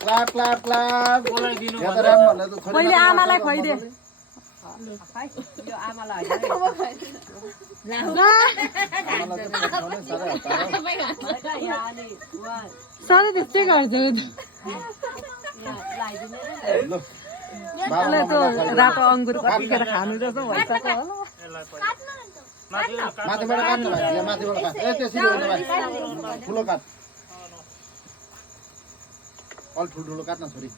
clap clap clap मैले आमालाई खुवाइदे सधैँ त्यस्तै गर्छ रातो अङ्गुर कतिखेर खानु जस्तो भइसक्यो माथिबाट काट्नु भाइ माथिबाट काट ए त्यसरी होइन भाइ ठुलो काट अल ठुल्ठुलो काट्न छोरी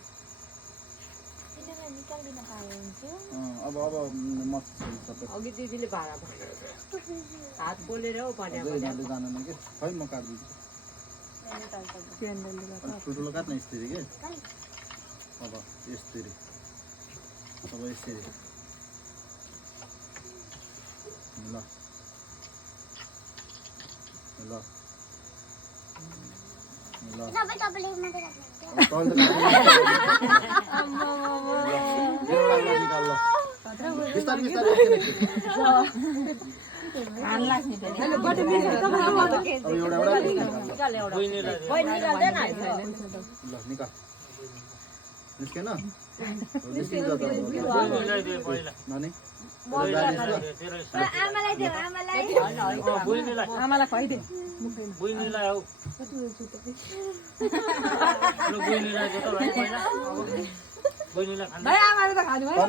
अब मस्त सबै अघि दिदीले भाडा हात बोलेर हौ भन्यो जानेन कि खै म काट्दिन्छु ठुल्ठुलो काट्न यसरी के अब यसरी अब यसरी ल ल ल सबै तपाईले मात्रै बिस्तारै बिस्तारै निस्केन आमालाई खुवाइदे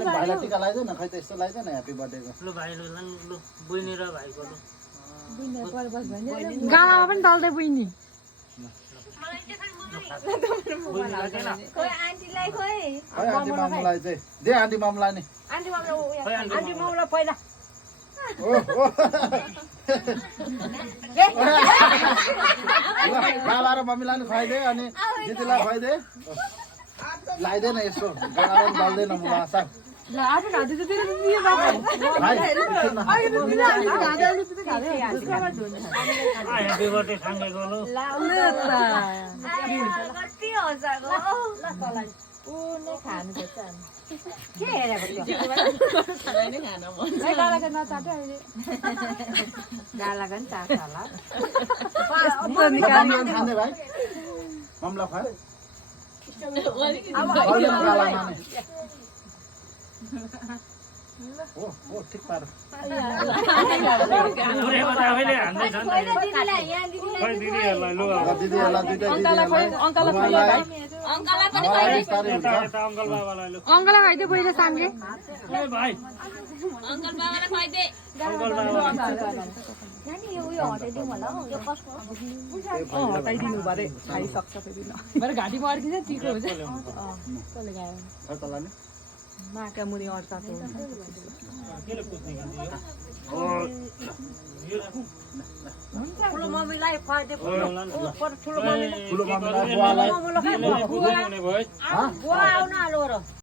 भाइलाई टिका लगाइदे न खै त यस्तो लगाइदे न ह्याप्पी बर्थडेको गालामा पनि दल्दै बुइनी आन्टी मामुलाई चाहिँ दे आन्टी मामुलाई नि आन्टी माउलाई पहिला बाबा र मम्मीलाई नि खुवाइदे अनि दिदीलाई खुवाइदे लगाइदे न यसो गाला पनि बल्दैन म आशा मम्मीलाई खुवाए ओ ठिक पार अङ्कललाई खुवाइदे पहिले साङ्गे हटाइदिनु भरे खाइसक्छ फेरि भरे घाँटीमा अड्किन्छ चिको हुन्छ माका मुनि अड्काको ठुलो मम्मीलाई खुवाइदे ठुलो ठुलो मम्मीलाई बुवालाई बुवा आउन आलो र